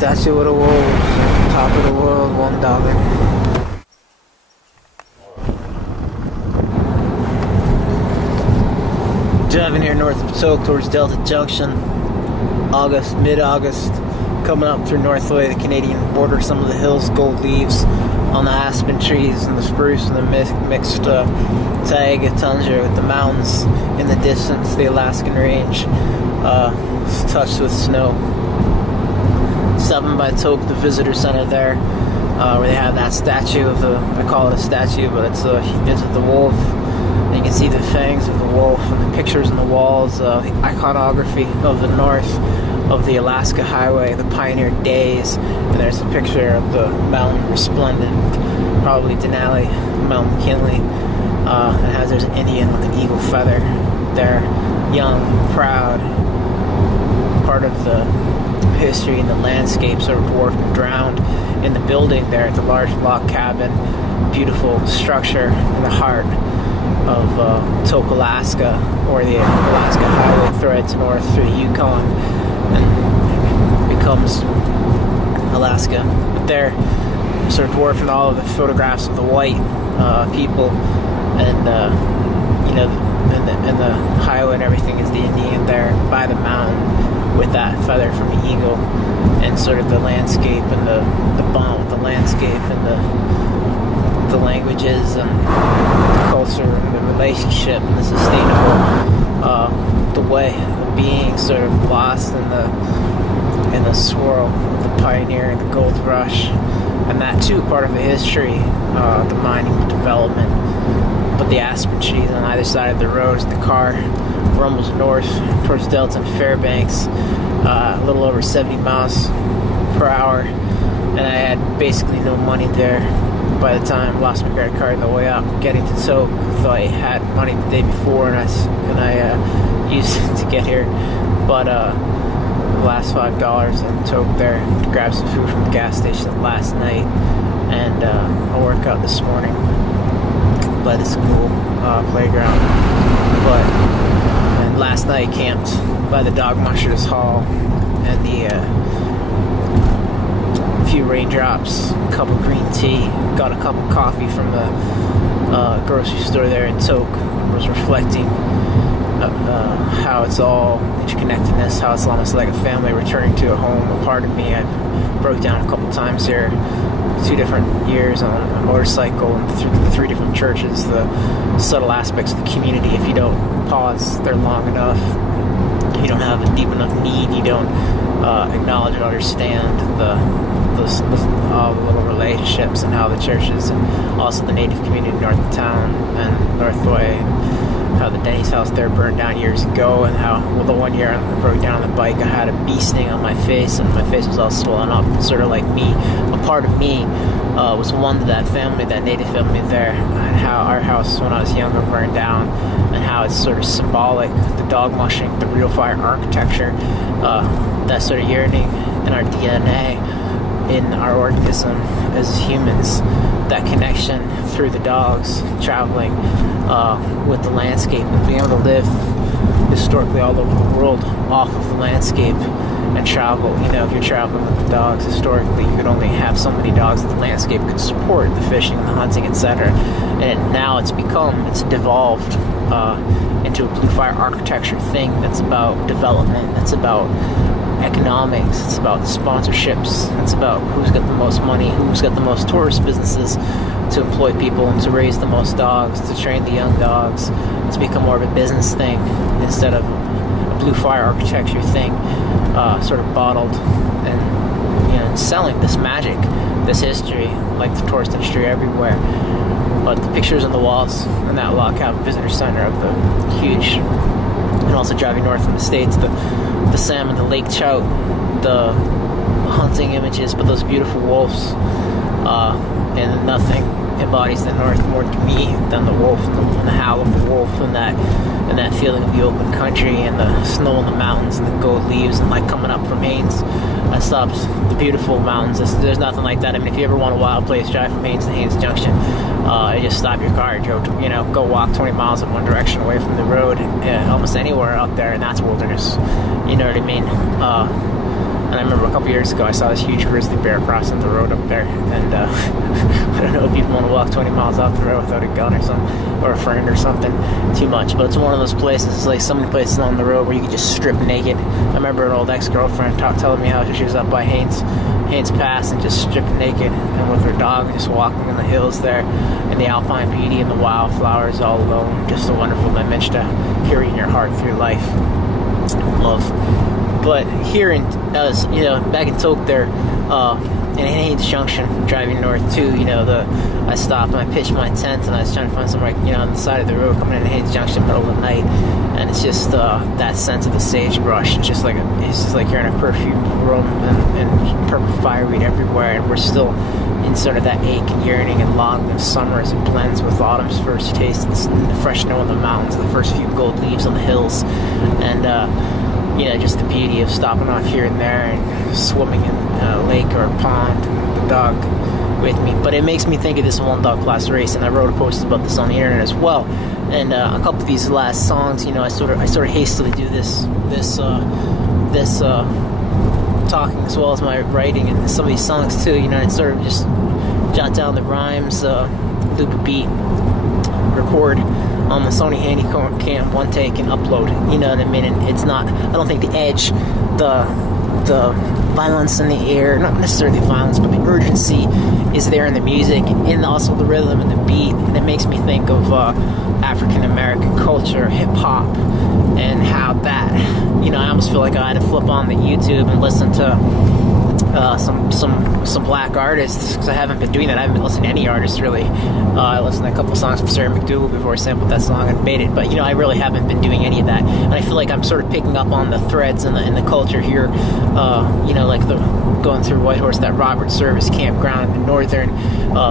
statue of the wolves, top of the world, one dawggin. Driving here north of Tok towards Delta Junction, mid-August, coming up through Northway, the Canadian border, some of the hills, gold leaves on the aspen trees and the spruce and the mixed taiga tundra with the mountains in the distance, the Alaskan range, touched with snow. Stopping by Tok, the visitor center there, where they have that statue of I call it a statue, but it's the wolf. And you can see the fangs of the wolf and the pictures on the walls, the iconography of the north of the Alaska Highway, the pioneer days. And there's a picture of the Mount Resplendent, probably Denali, Mount McKinley. It has there's an Indian with an eagle feather there, young, proud, part of the history and the landscape, sort of dwarfed and drowned in the building there at the large log cabin, beautiful structure in the heart of Tok, Alaska, or the Alaska Highway threads north through the Yukon and becomes Alaska. But there, sort of dwarfing all of the photographs of the white people, and and the highway and everything is the Indian there by the mountain with that feather from the eagle, and sort of the landscape and the bond with the landscape and the languages and the culture and the relationship and the sustainable the way of being sort of lost in the swirl of the pioneer and the gold rush, and that too part of the history, the mining, the development. But the aspen trees on either side of the road as the car rumbles north towards Delta and Fairbanks, a little over 70 miles per hour, and I had basically no money there by the time. Lost my credit card on the way up getting to Tok. Thought I had money the day before and I used it to get here, but the last $5 in Tok there to grab some food from the gas station last night, and a workout this morning by the school playground. And last night camped by the dog mushers hall, and the few raindrops, a cup of green tea, got a cup of coffee from the grocery store there in Tok. Was reflecting how it's all interconnectedness, how it's almost like a family returning to a home, a part of me. I broke down a couple times here, 2 different years on a motorcycle, and through the 3 different churches, the subtle aspects of the community. If you don't pause there long enough, you don't have a deep enough need, you don't acknowledge or understand all the little relationships and how the churches and also the native community north of town and Northway, and how the Denny's house there burned down years ago, and how, well, the one year I broke down on the bike, I had a bee sting on my face, and my face was all swollen up, sort of like me. A part of me was one to that family, that native family there, and how our house when I was younger burned down, and how it's sort of symbolic, the dog mushing, the real fire architecture, that sort of yearning in our DNA, in our organism as humans, that connection through the dogs, traveling with the landscape, and being able to live historically all over the world off of the landscape and travel. You know, if you're traveling with the dogs, historically you could only have so many dogs that the landscape could support, the fishing, the hunting, etc. And now it's devolved into a blue fire architecture thing that's about development, that's about economics, it's about sponsorships, it's about who's got the most money, who's got the most tourist businesses to employ people and to raise the most dogs, to train the young dogs. It's become more of a business thing instead of a blue fire architecture thing, sort of bottled and selling this magic, this history, like the tourist industry everywhere. But the pictures on the walls in that log cabin visitor center of the huge, and also driving north from the States, the salmon, the lake trout, the hunting images, but those beautiful wolves, and nothing embodies the north more to me than the wolf, and the howl of the wolf, and that feeling of the open country, and the snow on the mountains, and the gold leaves, and like coming up from Haines. I stopped the beautiful mountains. There's nothing like that. I mean, if you ever want a wild place, drive from Haines to Haines Junction. You just stop your car, go walk 20 miles in one direction away from the road, almost anywhere out there, and that's wilderness. You know what I mean? And I remember a couple years ago I saw this huge grizzly bear crossing the road up there, and I don't know if people want to walk 20 miles off the road without a gun or something, or a friend or something, too much. But it's one of those places, it's like so many places along the road where you can just strip naked. I remember an old ex-girlfriend telling me how she was up by Haynes Pass and just stripped naked and with her dog and just walking in the hills there, and the alpine beauty and the wildflowers all alone. Just a wonderful image to carry in your heart through life. Love. But here back in Tok there, in Haynes Junction, driving north too, I stopped and I pitched my tent, and I was trying to find somewhere, on the side of the road coming into Haynes Junction, middle of the night, and it's just that sense of the sagebrush. It's just like you're in a perfumed room, and purple fireweed everywhere, and we're still in sort of that ache and yearning and longing of summer as it blends with autumn's first taste, and the fresh snow on the mountains, the first few gold leaves on the hills, and just the beauty of stopping off here and there and swimming in a lake or a pond, and the dog with me. But it makes me think of this one dog class race, and I wrote a post about this on the internet as well. And a couple of these last songs, I sort of hastily do this talking as well as my writing, and some of these songs too, and sort of just jot down the rhymes, loop a beat, record on the Sony Handycam, one take, and upload. You know what I mean? And it's not, I don't think the edge, the violence in the air, not necessarily violence, but the urgency is there in the music, and also the rhythm and the beat. And it makes me think of African American culture, hip hop, and how that, I almost feel like I had to flip on the YouTube and listen to some black artists, because I haven't been doing that. I haven't been listening to any artists really. I listened to a couple songs from Sarah McDougal before I sampled that song and made it, but I really haven't been doing any of that, and I feel like I'm sort of picking up on the threads in the culture here, like the going through Whitehorse, that Robert Service campground, the northern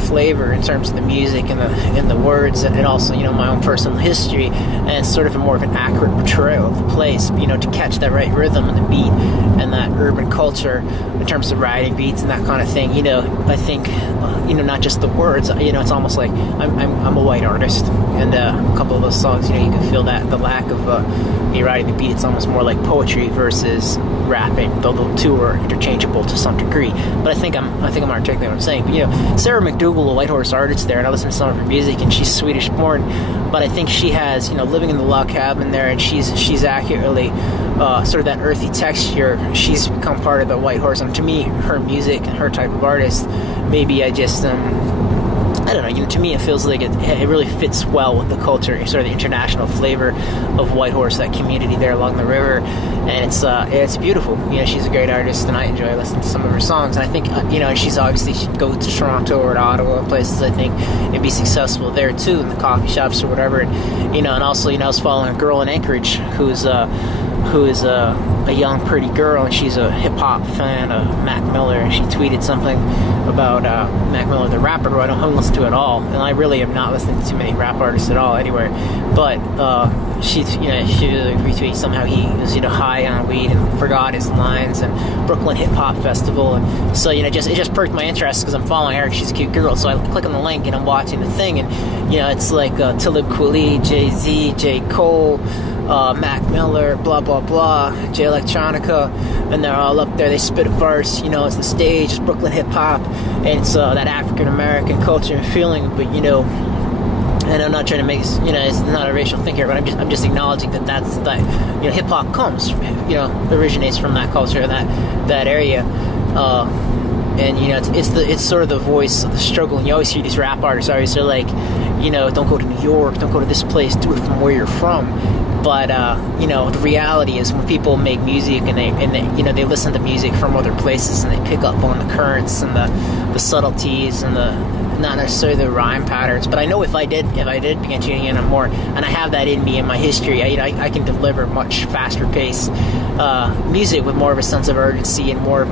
flavor in terms of the music and the words, and also my own personal history, and it's sort of a more of an accurate portrayal of the place, to catch that right rhythm and the beat and that urban culture in terms of riding beats and that kind of thing. I think not just the words, it's almost like I'm a white artist, and a couple of those songs, you can feel that the lack of me riding the beat. It's almost more like poetry versus rapping, though the two are interchangeable to some degree. But I think I'm articulating what I'm saying. But Sarah McDougal, a Whitehorse artist there, and I listen to some of her music, and she's Swedish born, but I think she has, living in the log cabin there, and she's accurately sort of that earthy texture. She's become part of the Whitehorse, and to me, her music and her type of artist, maybe I just I don't know, to me it feels like it really fits well with the culture, sort of the international flavor of Whitehorse, that community there along the river, and it's beautiful. She's a great artist, and I enjoy listening to some of her songs, and I think, she's obviously, she'd go to Toronto or to Ottawa and places, I think, and be successful there too, in the coffee shops or whatever, and also, I was following a girl in Anchorage who is a young, pretty girl, and she's a hip-hop fan of Mac Miller, and she tweeted something about Mac Miller, the rapper, who I don't listen to at all, and I really am not listening to too many rap artists at all anywhere, but she retweeted somehow he was high on weed and forgot his lines, and Brooklyn Hip Hop Festival, and so it just perked my interest because I'm following her. She's a cute girl, so I click on the link and I'm watching the thing, and it's like Talib Kweli, Jay-Z, J. Cole, Mac Miller, blah blah blah, J Electronica, and they're all up there. They spit a verse, it's the stage, it's Brooklyn hip hop, and it's that African American culture and feeling. But and I'm not trying to make it's not a racial thing here, but I'm just acknowledging that hip hop comes, originates from that culture, that area. And it's sort of the voice of the struggle, and you always hear these rap artists always are like, don't go to New York, don't go to this place, do it from where you're from. But the reality is, when people make music and they listen to music from other places, and they pick up on the currents and the subtleties and not necessarily the rhyme patterns, but I know if I did begin tuning in on more, and I have that in me in my history, I can deliver much faster pace music with more of a sense of urgency and more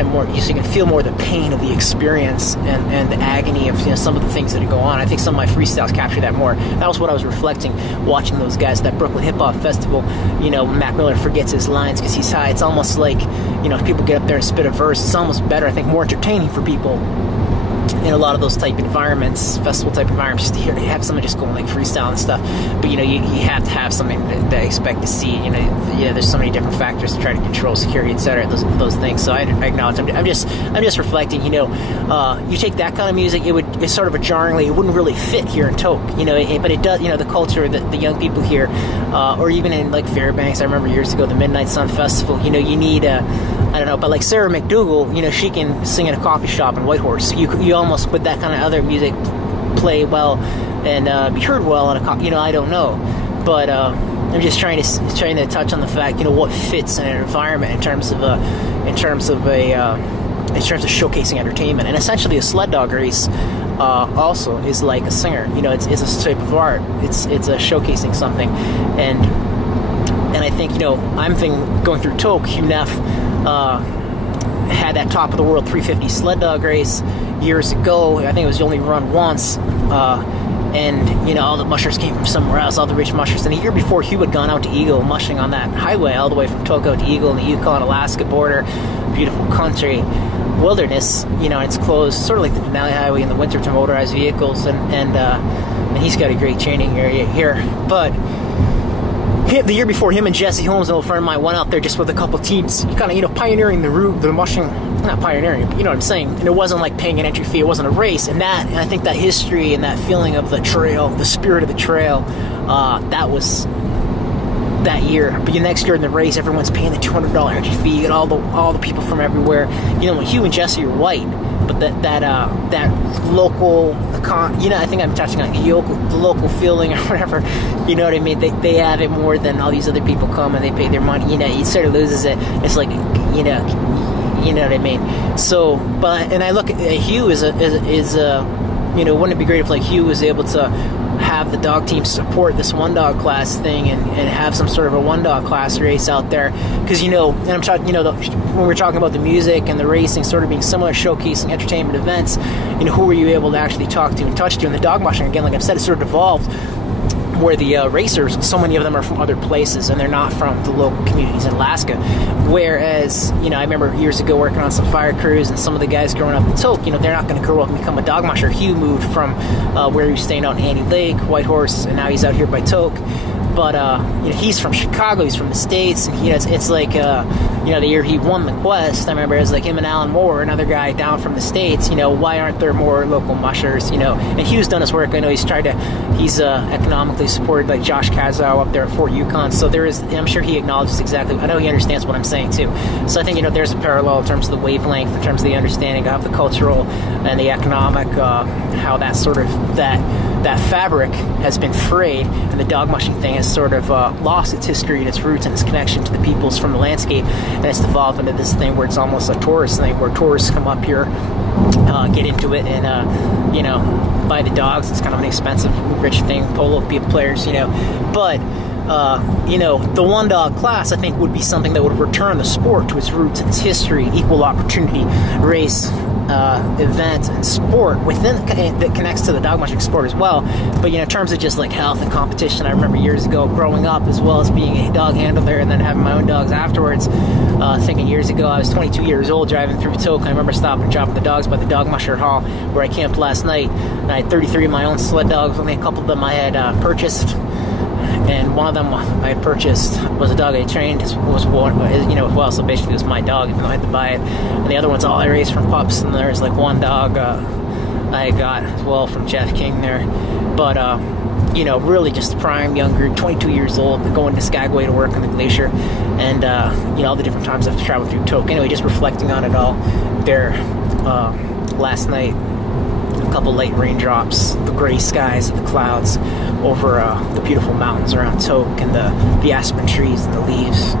so you can feel more the pain of the experience and the agony of some of the things that go on. I think some of my freestyles capture that more. That was what I was reflecting watching those guys at that Brooklyn Hip Hop Festival. When Mac Miller forgets his lines because he's high, it's almost like if people get up there and spit a verse, it's almost better, I think, more entertaining for people in a lot of those type environments, festival type environments, just to hear, have someone just going like freestyle and stuff. But you have to have something that I expect to see. There's so many different factors to try to control security, etc. Those things. So I acknowledge. I'm just reflecting. You take that kind of music, it's sort of a jarringly. It wouldn't really fit here in Tok. But it does. The culture, the young people here, or even in like Fairbanks. I remember years ago the Midnight Sun Festival. You need I don't know, but like Sarah McDougal, she can sing in a coffee shop in Whitehorse. You almost with that kind of other music play well and be heard well in a I don't know, but I'm just trying to touch on the fact what fits in an environment in terms of showcasing entertainment. And essentially a sled dog race also is like a singer. It's a type of art. It's a showcasing something. And I think I'm thinking going through Tok, Hugh Neff had that top of the world 350 sled dog race years ago. I think it was only run once, and all the mushers came from somewhere else, all the rich mushers. And the year before, Hugh had gone out to Eagle, mushing on that highway all the way from Tok out to Eagle in the Yukon-Alaska border, beautiful country, wilderness. And it's closed, sort of like the Denali Highway in the winter to motorized vehicles, and he's got a great training area here, but. The year before, him and Jesse Holmes, an old friend of mine, went out there just with a couple teams, kind of, pioneering the route, the mushing, not pioneering, but you know what I'm saying. And it wasn't like paying an entry fee, it wasn't a race. And I think that history and that feeling of the trail, the spirit of the trail, that was that year. But the next year in the race, everyone's paying the $200 entry fee. You get all the people from everywhere. When Hugh and Jesse are white, but that local, I think I'm touching on the local feeling or whatever. You know what I mean? They have it more than all these other people come and they pay their money. He sort of loses it. It's like, you know what I mean? So, and I look at Hugh wouldn't it be great if like Hugh was able to have the dog team support this one dog class thing and have some sort of a one dog class race out there, because and I'm talking when we're talking about the music and the racing sort of being similar, showcasing entertainment events, who were you able to actually talk to and touch to? And the dog mushing, again, like I've said, it sort of evolved where the racers, so many of them are from other places and they're not from the local communities in Alaska. Whereas, I remember years ago working on some fire crews, and some of the guys growing up in Tok, they're not going to grow up and become a dog musher. Hugh moved from where he was staying out in Annie Lake, Whitehorse, and now he's out here by Tok. But he's from Chicago, he's from the States, and it's like the year he won the Quest, I remember it was like him and Alan Moore, another guy down from the States. Why aren't there more local mushers? And Hugh's done his work. I know he's economically supported like Josh Kazow up there at Fort Yukon. So I'm sure he acknowledges exactly. I know he understands what I'm saying too. So I think there's a parallel in terms of the wavelength, in terms of the understanding of the cultural and the economic, how that sort of that fabric has been frayed, and the dog mushing thing has sort of lost its history and its roots and its connection to the peoples from the landscape, and it's evolved into this thing where it's almost a tourist thing, where tourists come up here, get into it, and buy the dogs. It's kind of an expensive, rich thing. Polo players, but the one dog class, I think, would be something that would return the sport to its roots and its history, equal opportunity race event and sport within that connects to the dog mushing sport as well. But in terms of just like health and competition, I remember years ago growing up, as well as being a dog handler and then having my own dogs afterwards. Thinking years ago, I was 22 years old driving through Tok. I remember stopping and dropping the dogs by the dog musher hall where I camped last night. And I had 33 of my own sled dogs. Only a couple of them I had purchased. And one of them I had purchased was a dog I trained. So basically it was my dog, even though I had to buy it. And the other one's all I raised from pups. And there's like one dog I got as well from Jeff King there. But, really just prime young group, 22 years old, going to Skagway to work on the glacier. And, all the different times I've traveled through Tok. Anyway, just reflecting on it all there last night. A couple late raindrops, the gray skies and the clouds over the beautiful mountains around Tok, and the aspen trees and the leaves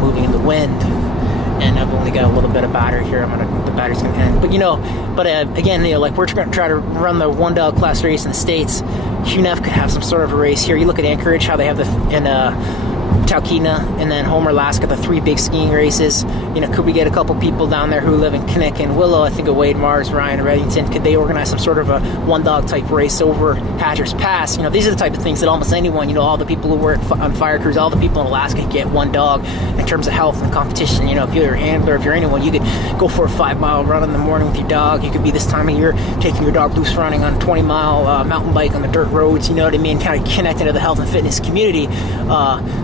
moving in the wind. And I've only got a little bit of battery here. The battery's gonna end. But again, like we're gonna try to run the one dog class race in the States. Hugh Neff could have some sort of a race here. You look at Anchorage, how they have Talkeetna, and then Homer, Alaska, the 3 big skiing races. Could we get a couple people down there who live in Kinnick and Willow? I think of Wade Mars, Ryan, Reddington. Could they organize some sort of a one dog type race over Hatcher's Pass? These are the type of things that almost anyone, all the people who work on fire crews, all the people in Alaska can get one dog in terms of health and competition. If you're a handler, if you're anyone, you could go for a 5-mile run in the morning with your dog. You could be this time of year taking your dog loose running on a 20-mile mountain bike on the dirt roads, you know what I mean? Kind of connecting to the health and fitness community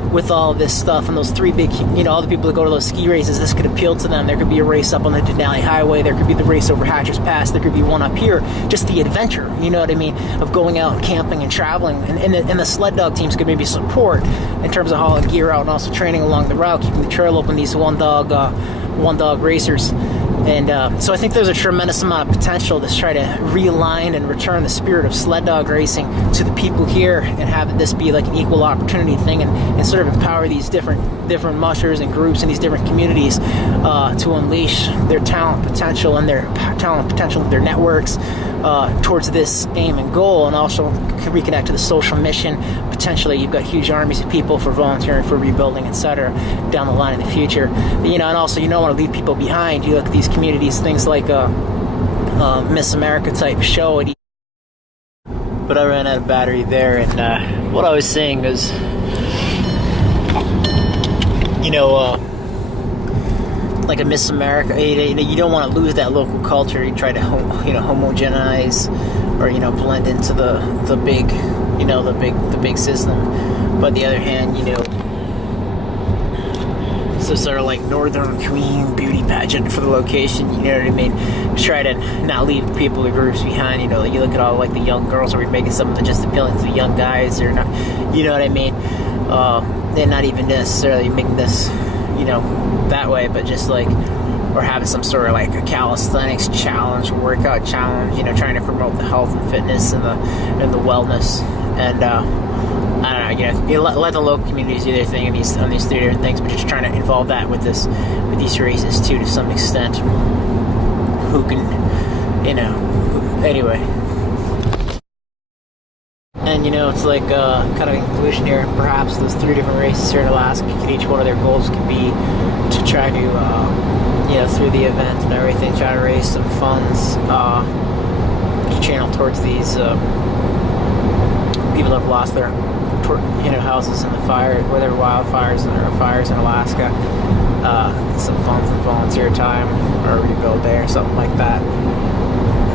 with all this stuff. And those 3 big, all the people that go to those ski races, this could appeal to them. There could be a race up on the Denali Highway. There could be the race over Hatcher's Pass. There could be one up here. Just the adventure, you know what I mean, of going out and camping and traveling. And the sled dog teams could maybe support in terms of hauling gear out and also training along the route, keeping the trail open, these one dog racers. And so I think there's a tremendous amount of potential to try to realign and return the spirit of sled dog racing to the people here and have this be like an equal opportunity thing and sort of empower these different mushers and groups in these different communities to unleash their talent potential and their networks towards this aim and goal, and also reconnect to the social mission. Potentially you've got huge armies of people for volunteering, for rebuilding, etc. down the line in the future. And also you don't want to leave people behind. You look at these communities, things like Miss America type show. But I ran out of battery there, and what I was saying is, like a Miss America, you don't want to lose that local culture. You try to homogenize or blend into the big the big system. But on the other hand, so sort of like Northern Queen beauty pageant for the location, you know what I mean? Try to not leave people or groups behind. You look at all like the young girls, are we making something just appealing to the young guys or not? You know what I mean? They're not even necessarily making this that way, but just like, or having some sort of like a calisthenics challenge, workout challenge, trying to promote the health and fitness and the wellness. And I don't know, let the local communities do their thing on these 3 different things, but just trying to involve that with these races too, to some extent. Who can, anyway. And it's like kind of in conclusion here, perhaps those 3 different races here in Alaska, each one of their goals could be to try to, through the event and everything, try to raise some funds to channel towards these people that have lost their houses in the fire, where there were wildfires or fires in Alaska. Some funds and volunteer time or rebuild day or something like that.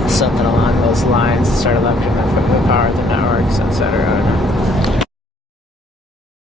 Something along those lines to start leveraging the power of the networks, etc.